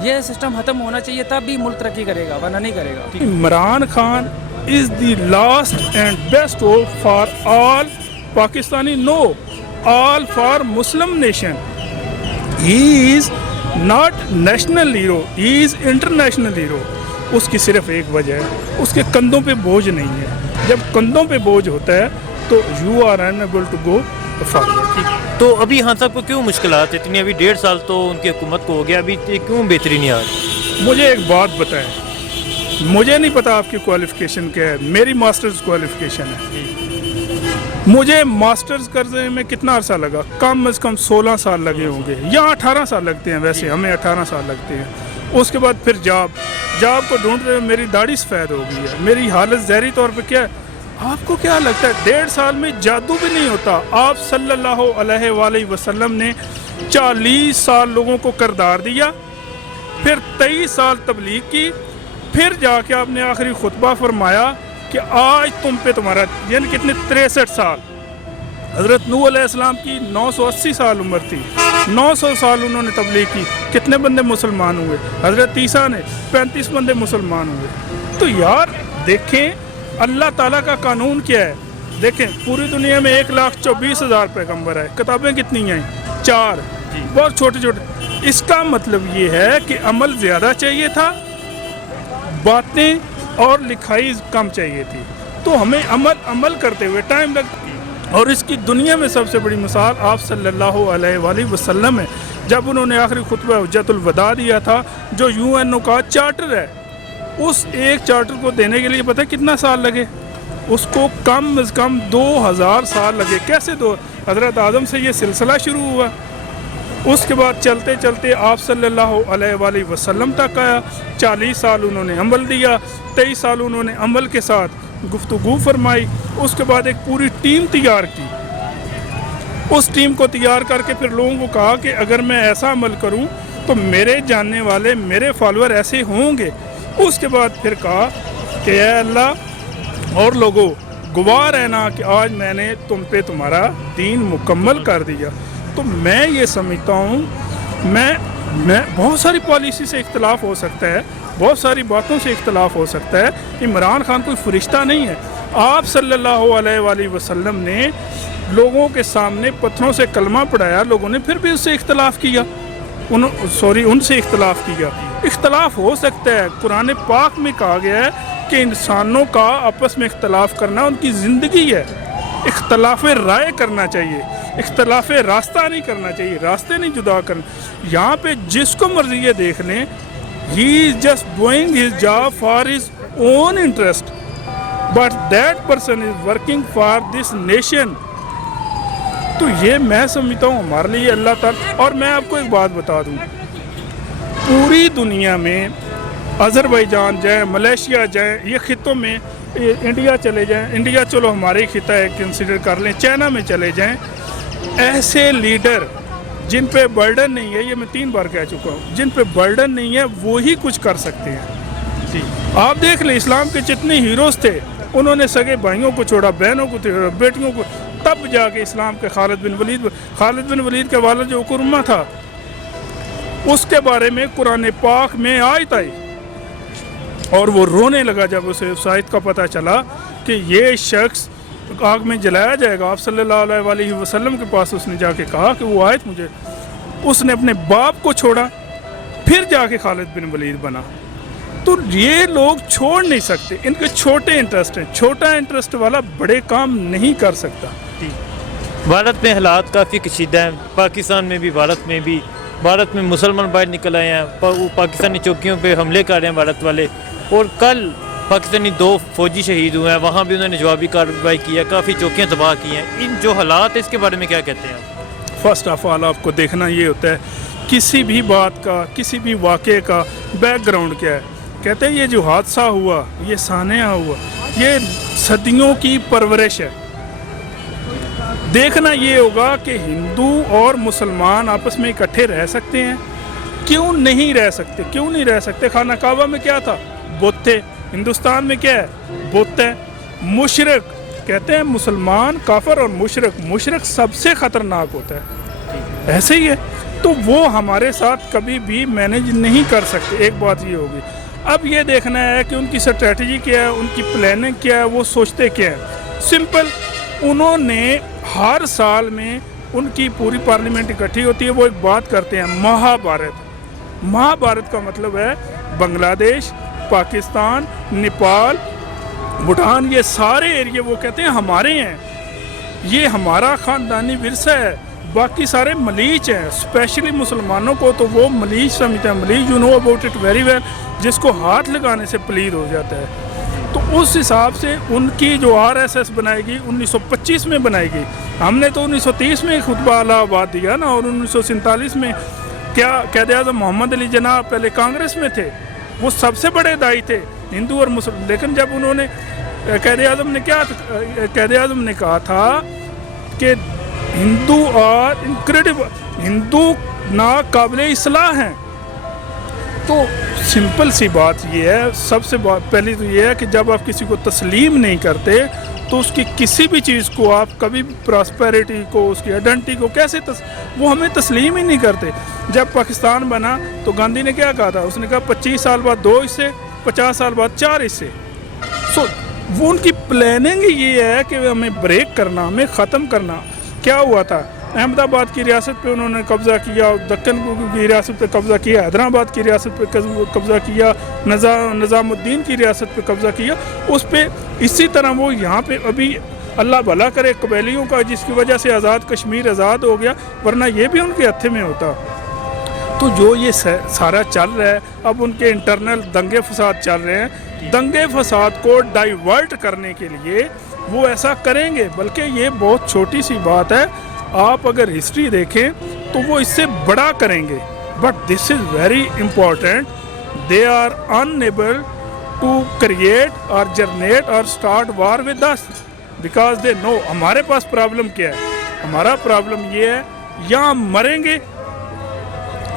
یہ سسٹم ختم ہونا چاہیے, تب بھی ملک ترقی کرے گا, ورنہ نہیں کرے گا. Imran Khan is the last and best hope for all Pakistani. No, all for Muslim nation. He is not national hero, he is international hero. اس کی صرف ایک وجہ ہے, اس کے کندھوں پہ بوجھ نہیں ہے. جب کندھوں پہ بوجھ ہوتا ہے تو you are unable to go forward. تو ابھی خان صاحب کو کیوں مشکلات اتنی؟ ابھی 1.5 سال تو ان کی حکومت کو ہو گیا, ابھی کیوں بہتری نہیں آ رہی؟ مجھے ایک بات بتائیں, مجھے نہیں پتا آپ کی کوالیفیکیشن کیا ہے, میری ماسٹرز کوالیفیکیشن ہے. مجھے ماسٹرز کرنے میں کتنا عرصہ لگا؟ کم از کم 16 سال لگے ہوں گے, یا 18 سال لگتے ہیں, ویسے ہمیں 18 سال لگتے ہیں. اس کے بعد پھر جاب کو ڈھونڈتے ہوئے میری داڑھی سفید ہو گئی ہے. میری حالت ظاہری طور پہ کیا ہے؟ آپ کو کیا لگتا ہے 1.5 سال میں جادو بھی نہیں ہوتا؟ آپ صلی اللہ علیہ وآلہ وسلم نے 40 سال لوگوں کو کردار دیا, پھر 23 سال تبلیغ کی, پھر جا کے آپ نے آخری خطبہ فرمایا کہ آج تم پہ تمہارا, یعنی کتنے 63 سال. حضرت نوح علیہ السلام کی 980 سال عمر تھی, 900 سال انہوں نے تبلیغ کی, کتنے بندے مسلمان ہوئے؟ حضرت عیسیٰ نے 35 بندے مسلمان ہوئے. تو یار دیکھیں اللہ تعالیٰ کا قانون کیا ہے. دیکھیں پوری دنیا میں 1,24,000 پیغمبر ہے, کتابیں کتنی ہیں؟ 4, بہت چھوٹے چھوٹے. اس کا مطلب یہ ہے کہ عمل زیادہ چاہیے تھا, باتیں اور لکھائی کم چاہیے تھی. تو ہمیں عمل کرتے ہوئے ٹائم لگتا. اور اس کی دنیا میں سب سے بڑی مثال آپ صلی اللہ علیہ وآلہ وسلم ہے. جب انہوں نے آخری خطبہ حجت الوداع دیا تھا, جو UN کا چارٹر ہے, اس ایک چارٹر کو دینے کے لیے پتہ کتنا سال لگے؟ اس کو کم از کم 2000 سال لگے. کیسے حضرت آدم سے یہ سلسلہ شروع ہوا, اس کے بعد چلتے چلتے آپ صلی اللہ علیہ وآلہ وسلم تک آیا. 40 سال انہوں نے عمل دیا, 23 سال انہوں نے عمل کے ساتھ گفتگو فرمائی. اس کے بعد ایک پوری ٹیم تیار کی. اس ٹیم کو تیار کر کے پھر لوگوں کو کہا کہ اگر میں ایسا عمل کروں تو میرے جاننے والے, میرے فالوور ایسے ہوں گے. اس کے بعد پھر کہا کہ اے اللہ اور لوگوں گواہ رہنا کہ آج میں نے تم پہ تمہارا دین مکمل کر دیا. تو میں یہ سمجھتا ہوں, میں بہت ساری پالیسی سے اختلاف ہو سکتا ہے, بہت ساری باتوں سے اختلاف ہو سکتا ہے. عمران خان کوئی فرشتہ نہیں ہے. آپ صلی اللہ علیہ وآلہ وسلم نے لوگوں کے سامنے پتھروں سے کلمہ پڑھایا, لوگوں نے پھر بھی اس سے اختلاف کیا, ان سے اختلاف کیا. اختلاف ہو سکتا ہے. قرآن پاک میں کہا گیا ہے کہ انسانوں کا آپس میں اختلاف کرنا ان کی زندگی ہے. اختلاف رائے کرنا چاہیے, اختلاف راستہ نہیں کرنا چاہیے, راستے نہیں جدا کرنا. یہاں پہ جس کو مرضی یہ دیکھ لیں, he is just doing his job for his own interest, but that person is working for this nation. تو یہ میں سمجھتا ہوں ہمارے لیے اللہ تعالیٰ. اور میں آپ کو ایک بات بتا دوں, پوری دنیا میں آذربائیجان جائیں, ملیشیا جائیں, یہ خطوں میں, انڈیا چلے جائیں, انڈیا چلو ہمارے خطہ ہے کنسیڈر کر لیں, چائنا میں چلے جائیں, ایسے لیڈر جن پہ برڈن نہیں ہے, یہ میں 3 بار کہہ چکا ہوں, جن پہ برڈن نہیں ہے وہی کچھ کر سکتے ہیں. جی آپ دیکھ لیں اسلام کے جتنے ہیروز تھے, انہوں نے سگے بھائیوں کو چھوڑا, بہنوں کو چھوڑا, بیٹیوں کو, تب جا کے اسلام کے خالد بن ولید کے والد جو اکرمہ تھا, اس کے بارے میں قرآن پاک میں آیت آئی, اور وہ رونے لگا جب اسے اس آیت کا پتہ چلا کہ یہ شخص آگ میں جلایا جائے گا. آپ صلی اللہ علیہ وآلہ وسلم کے پاس اس نے جا کے کہا کہ وہ آیت مجھے, اس نے اپنے باپ کو چھوڑا, پھر جا کے خالد بن ولید بنا. تو یہ لوگ چھوڑ نہیں سکتے, ان کے چھوٹے انٹرسٹ ہیں. چھوٹا انٹرسٹ والا بڑے کام نہیں کر سکتا. بھارت میں حالات کافی کشیدہ ہیں, پاکستان میں بھی, بھارت میں مسلمان باہر نکل آئے ہیں, پاکستانی چوکیوں پہ حملے کر رہے ہیں بھارت والے. اور کل پاکستانی 2 فوجی شہید ہوئے ہیں, وہاں بھی انہوں نے جوابی کارروائی کی ہے, کافی چوکیاں تباہ کی ہیں. ان جو حالات اس کے بارے میں کیا کہتے ہیں؟ فرسٹ آف آل آپ کو دیکھنا یہ ہوتا ہے کسی بھی بات کا, کسی بھی واقعے کا بیک گراؤنڈ کیا ہے. کہتے ہیں یہ جو حادثہ ہوا, یہ سانحہ ہوا, یہ صدیوں کی پرورش ہے. دیکھنا یہ ہوگا کہ ہندو اور مسلمان آپس میں اکٹھے رہ سکتے ہیں, کیوں نہیں رہ سکتے. خانہ کعبہ میں کیا تھا؟ بت تھے. ہندوستان میں کیا ہے؟ بت ہے. مشرک کہتے ہیں مسلمان, کافر اور مشرک سب سے خطرناک ہوتا ہے. ایسے ہی ہے. تو وہ ہمارے ساتھ کبھی بھی مینیج نہیں کر سکتے. ایک بات یہ ہوگی. اب یہ دیکھنا ہے کہ ان کی اسٹریٹجی کیا ہے, ان کی پلاننگ کیا ہے, وہ سوچتے کیا ہے. سمپل, انہوں نے ہر سال میں ان کی پوری پارلیمنٹ اکٹھی ہوتی ہے, وہ ایک بات کرتے ہیں مہابھارت. مہابھارت کا مطلب ہے بنگلہ دیش, پاکستان, نیپال, بھوٹان, یہ سارے ایریے وہ کہتے ہیں ہمارے ہیں, یہ ہمارا خاندانی ورثہ ہے. باقی سارے ملیچ ہیں, اسپیشلی مسلمانوں کو تو وہ ملیچ سمجھتے ہیں. ملیچ you know about it very well, جس کو ہاتھ لگانے سے پلید ہو جاتا ہے. تو اس حساب سے ان کی جو RSS بنائے گی 1925 میں بنائے گی. ہم نے تو 1930 میں خطبہ الہ آباد دیا نا, اور 1947 میں کیا قائد اعظم محمد علی جناح پہلے کانگریس میں تھے, وہ سب سے بڑے دائی تھے ہندو اور مسلم. لیکن جب انہوں نے قائد اعظم نے کہا تھا کہ ہندو اور انکریڈیبل ہندو ناقابل اصلاح ہیں, تو سمپل سی بات یہ ہے, سب سے پہلی تو یہ ہے کہ جب آپ کسی کو تسلیم نہیں کرتے تو اس کی کسی بھی چیز کو آپ کبھی پراسپیرٹی کو, اس کی آئیڈینٹی کو کیسے وہ ہمیں تسلیم ہی نہیں کرتے. جب پاکستان بنا تو گاندھی نے کیا کہا تھا, اس نے کہا 25 سال بعد 2 حصے, 50 سال بعد 4 حصے. وہ ان کی پلاننگ یہ ہے کہ ہمیں بریک کرنا, ہمیں ختم کرنا. کیا ہوا تھا, احمد آباد کی ریاست پہ انہوں نے قبضہ کیا, دکن کی ریاست پہ قبضہ کیا, حیدرآباد کی ریاست پہ قبضہ کیا, نظام الدین کی ریاست پہ قبضہ کیا. اس پہ اسی طرح وہ یہاں پہ ابھی اللہ بھلا کرے قبیلیوں کا, جس کی وجہ سے آزاد کشمیر آزاد ہو گیا, ورنہ یہ بھی ان کے ہتھے میں ہوتا. تو جو یہ سارا چل رہا ہے, اب ان کے انٹرنل دنگے فساد چل رہے ہیں. دنگے فساد کو ڈائیورٹ کرنے کے لیے وہ ایسا کریں گے, بلکہ یہ بہت چھوٹی سی بات ہے. آپ اگر ہسٹری دیکھیں تو وہ اس سے بڑا کریں گے. But this is very important, they are enable to create اور جنریٹ اور start war with us, because they know ہمارے پاس پرابلم کیا ہے. ہمارا پرابلم یہ ہے یا ہم مریں گے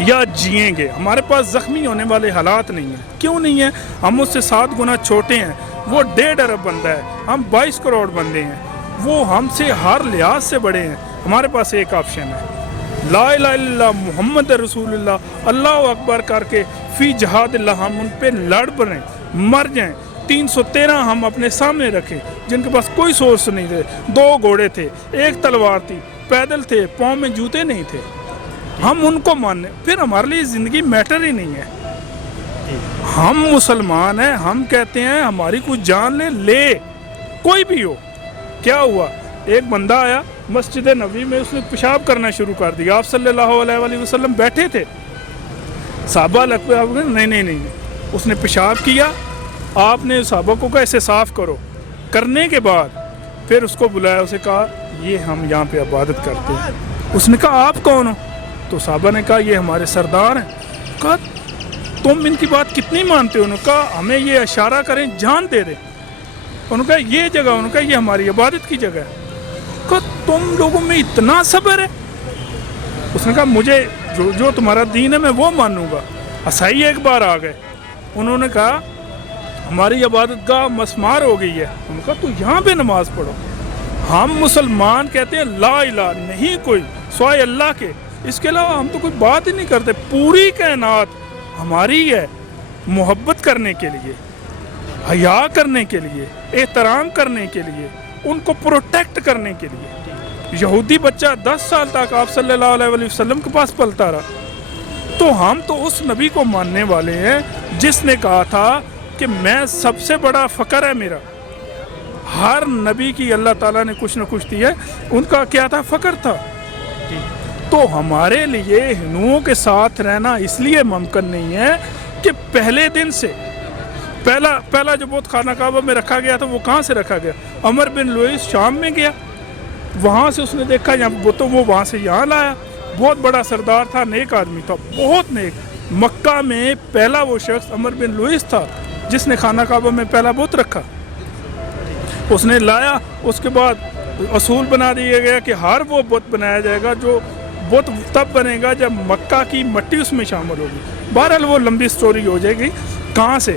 یا جئیں گے. ہمارے پاس زخمی ہونے والے حالات نہیں ہیں. کیوں نہیں ہیں؟ ہم اس سے 7 گنا چھوٹے ہیں. وہ 1.5 ارب بندہ ہے, ہم 22 کروڑ بندے ہیں. وہ ہم سے ہر لحاظ سے بڑے ہیں. ہمارے پاس ایک آپشن ہے, لا الہ الا اللہ محمد رسول اللہ, اللہ اکبر کر کے فی جہاد اللہ ہم ان پہ لڑ پڑیں, مر جائیں. 313 ہم اپنے سامنے رکھیں, جن کے پاس کوئی سورس نہیں تھے, 2 گھوڑے تھے, 1 تلوار تھی, پیدل تھے, پاؤں میں جوتے نہیں تھے. ہم ان کو ماننے, پھر ہمارے لیے زندگی میٹر ہی نہیں ہے. ہم مسلمان ہیں, ہم کہتے ہیں ہماری کوئی جان لے کوئی بھی ہو. کیا ہوا, ایک بندہ آیا مسجد نبوی میں, اس نے پیشاب کرنا شروع کر دیا. آپ صلی اللہ علیہ وآلہ وسلم بیٹھے تھے, صحابہ لگ پہ نہیں, اس نے پیشاب کیا. آپ نے صحابہ کو کہا اسے صاف کرو. کرنے کے بعد پھر اس کو بلایا, اسے کہا یہ ہم یہاں پہ عبادت کرتے ہیں. اس نے کہا آپ کون ہو؟ تو صحابہ نے کہا یہ ہمارے سردار ہیں. کہا تم ان کی بات کتنی مانتے ہو؟ انہوں نے کہا ہمیں یہ اشارہ کریں جان دے دیں. انہوں نے کہا یہ جگہ, انہوں نے کہا یہ ہماری عبادت کی جگہ ہے. کہا تم لوگوں میں اتنا صبر ہے؟ اس نے کہا مجھے جو تمہارا دین ہے میں وہ مانوں گا. عیسائی ایک بار آ گئے, انہوں نے کہا ہماری عبادت گاہ مسمار ہو گئی ہے. انہوں نے کہا تو یہاں پہ نماز پڑھو. ہم مسلمان کہتے ہیں لا الہ نہیں کوئی سوائے اللہ کے, اس کے علاوہ ہم تو کوئی بات ہی نہیں کرتے. پوری کائنات ہماری ہے, محبت کرنے کے لیے, حیا کرنے کے لیے, احترام کرنے کے لیے, ان کو پروٹیکٹ کرنے کے لیے. یہودی بچہ 10 سال تک آپ صلی اللہ علیہ وسلم کے پاس پلتا رہا. تو ہم تو اس نبی کو ماننے والے ہیں جس نے کہا تھا کہ میں سب سے بڑا فخر ہے میرا. ہر نبی کی اللہ تعالیٰ نے کچھ نہ کچھ دیا ہے, ان کا کیا تھا؟ فخر تھا. تو ہمارے لیے ہندوؤں کے ساتھ رہنا اس لیے ممکن نہیں ہے کہ پہلے دن سے پہلا جو بت خانہ کعبہ میں رکھا گیا تھا وہ کہاں سے رکھا گیا؟ عمر بن لوئس شام میں گیا, وہاں سے اس نے دیکھا یہاں بتوں, وہ وہاں سے یہاں لایا. بہت بڑا سردار تھا, نیک آدمی تھا, بہت نیک. مکہ میں پہلا وہ شخص عمر بن لوئس تھا جس نے خانہ کعبہ میں پہلا بت رکھا. اس نے لایا, اس کے بعد اصول بنا دیا گیا کہ ہر وہ بت بنایا جائے گا جو بت تب بنے گا جب مکہ کی مٹی اس میں شامل ہوگی. بہرحال وہ لمبی سٹوری ہو جائے گی. کہاں سے؟